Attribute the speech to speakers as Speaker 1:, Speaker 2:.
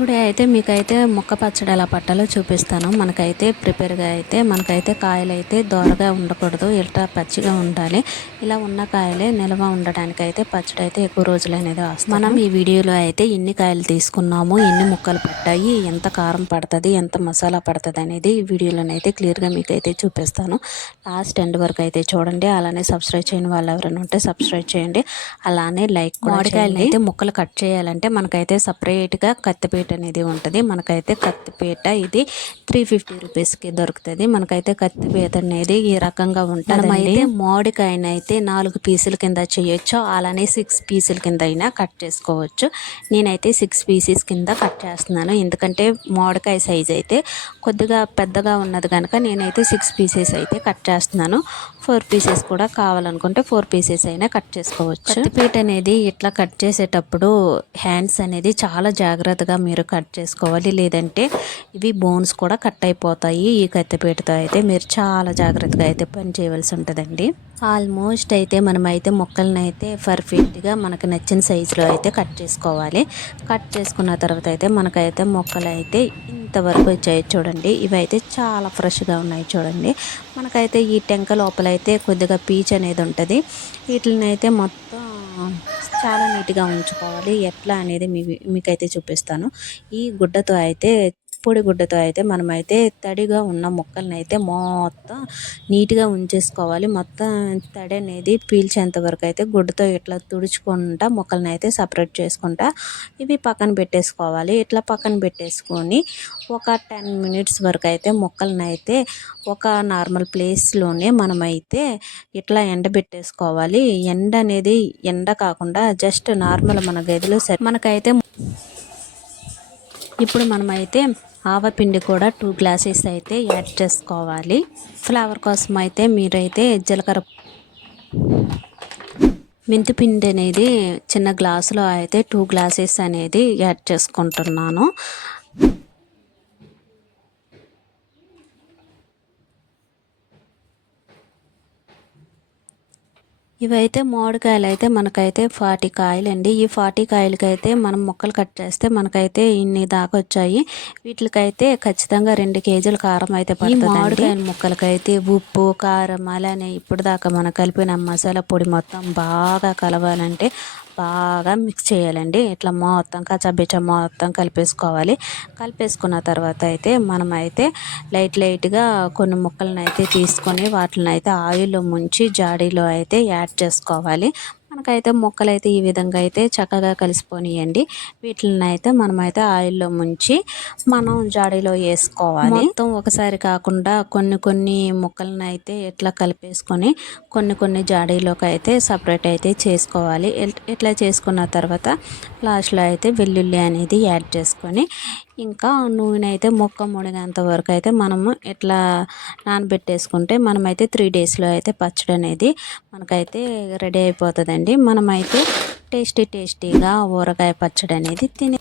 Speaker 1: Today అయితే మీకైతే మొక్క పచ్చడి ఎలా పట్టాలో చూపిస్తాను. మనకైతే ప్రిపేర్గా అయితే మనకైతే కాయలు అయితే దోరగా ఉండకూడదు ఇట్లా పచ్చిగా ఉండాలి. ఇలా ఉన్న కాయలే నిల్వ ఉండడానికి అయితే పచ్చడి అయితే ఎక్కువ రోజులు అనేది వస్తుంది మనం ఈ వీడియోలో అయితే ఎన్ని కాయలు తీసుకున్నాము ఎన్ని ముక్కలు పట్టాయి ఎంత కారం పడుతుంది ఎంత మసాలా పడుతుంది అనేది ఈ వీడియోలోనైతే క్లియర్గా మీకు అయితే చూపిస్తాను. లాస్ట్ ఎండ్ వరకు అయితే చూడండి. అలానే సబ్స్క్రైబ్ చేయని వాళ్ళు ఎవరైనా ఉంటే సబ్స్క్రైబ్ చేయండి. అలానే లైక్ మామిడికాయలు అయితే ముక్కలు కట్ చేయాలంటే మనకైతే సపరేట్గా కత్తిపీట అనేది ఉంటుంది. మనకైతే కత్తిపీట ఇది త్రీ ఫిఫ్టీ రూపీస్కి దొరుకుతుంది. మనకైతే కత్తిపీట అనేది ఈ రకంగా ఉంటుంది అయితే మామిడికాయనైతే నాలుగు పీసుల కింద చేయొచ్చు. అలానే సిక్స్ పీసుల కింద అయినా కట్ చేసుకోవచ్చు. నేనైతే సిక్స్ పీసెస్ కింద కట్ చేస్తున్నాను. ఎందుకంటే మామిడికాయ సైజ్ అయితే కొద్దిగా పెద్దగా ఉన్నది కనుక నేనైతే సిక్స్ పీసెస్ అయితే కట్ చేస్తున్నాను. ఫోర్ పీసెస్ కూడా కావాలనుకుంటే ఫోర్ పీసెస్ అయినా కట్ చేసుకోవచ్చు. కత్తిపీట అనేది ఇట్లా కట్ చేసేటప్పుడు హ్యాండ్స్ అనేది చాలా జాగ్రత్తగా మీరు కట్ చేసుకోవాలి. లేదంటే ఇవి బోన్స్ కూడా కట్ అయిపోతాయి. ఈ కత్తిపీటతో అయితే మీరు చాలా జాగ్రత్తగా అయితే పని చేయవలసి ఉంటుందండి. ఆల్మోస్ట్ అయితే మనమైతే మొక్కలను అయితే పర్ఫెక్ట్గా మనకు నచ్చిన సైజులో అయితే కట్ చేసుకోవాలి. కట్ చేసుకున్న తర్వాత అయితే మనకైతే మొక్కలు అయితే ఇంతవరకు వచ్చాయి చూడండి. ఇవైతే చాలా ఫ్రెష్గా ఉన్నాయి చూడండి. మనకైతే ఈ టెంక లోపల అయితే కొద్దిగా పీచ్ అనేది ఉంటుంది. వీటిని అయితే మొత్తం చాలా నీట్గా ఉంచుకోవాలి. ఎట్లా అనేది మీ మీకైతే చూపిస్తాను. ఈ గుడ్డతో అయితే పొడి గుడ్డతో అయితే మనమైతే తడిగా ఉన్న మొక్కలను అయితే మొత్తం నీట్గా ఉంచేసుకోవాలి. మొత్తం తడి అనేది పీల్చేంత వరకు అయితే గుడ్డతో ఇట్లా తుడుచుకుంటా మొక్కలను అయితే సపరేట్ చేసుకుంటా ఇవి పక్కన పెట్టేసుకోవాలి. ఇట్లా పక్కన పెట్టేసుకొని ఒక టెన్ మినిట్స్ వరకు అయితే మొక్కలను అయితే ఒక నార్మల్ ప్లేస్లోనే మనమైతే ఇట్లా ఎండబెట్టేసుకోవాలి ఎండ అనేది ఎండ కాకుండా జస్ట్ నార్మల్ మన గదిలో సెట్ మనకైతే ఇప్పుడు మనమైతే ఆవపిండి కూడా టూ గ్లాసెస్ అయితే యాడ్ చేసుకోవాలి. ఫ్లేవర్ కోసం అయితే మీరైతే జీలకర్ర మెంతిపిండి అనేది చిన్న గ్లాసులో అయితే టూ గ్లాసెస్ అనేది యాడ్ చేసుకుంటున్నాను. ఇవైతే మామిడికాయలు అయితే మనకైతే ఫార్టీ కాయలు అండి ఈ ఫార్టీ కాయలకి అయితే మనం మొక్కలు కట్ చేస్తే మనకైతే ఇన్ని దాకా వచ్చాయి. వీటికైతే ఖచ్చితంగా రెండు కేజీల కారం అయితే పడుతుంది మామిడికాయల ముక్కలకైతే ఉప్పు కారం అలానే ఇప్పుడు దాకా మనం కలిపిన మసాలా పొడి మొత్తం బాగా కలవాలంటే బాగా మిక్స్ చేయాలండి. ఇట్లా మొత్తం కచ్చబిచ్చ మొత్తం కలిపేసుకోవాలి. కలిపేసుకున్న తర్వాత అయితే మనం అయితే లైట్ లైట్గా కొన్ని ముక్కలను అయితే తీసుకొని వాటిని అయితే ఆయిల్లో ముంచి జాడీలో అయితే యాడ్ చేసుకోవాలి. మనకైతే మొక్కలు అయితే ఈ విధంగా అయితే చక్కగా కలిసిపోనియండి. వీటిని అయితే మనమైతే ఆయిల్లో ముంచి మనం జాడీలో వేసుకోవాలి. మొత్తం ఒకసారి కాకుండా కొన్ని కొన్ని మొక్కలను అయితే ఎట్లా కలిపేసుకొని కొన్ని కొన్ని జాడీలోకి అయితే సపరేట్ అయితే చేసుకోవాలి. ఇట్లా చేసుకున్న తర్వాత లాస్ట్లో అయితే వెల్లుల్లి అనేది యాడ్ చేసుకొని ఇంకా నూనె అయితే మొక్క మునిగేంత వరకు అయితే మనము ఇట్లా నానబెట్టేసుకుంటే మనమైతే త్రీ డేస్లో అయితే పచ్చడి అనేది మనకైతే రెడీ అయిపోతుందండి. మనమైతే టేస్టీ టేస్టీగా ఊరగాయ పచ్చడి అనేది తినే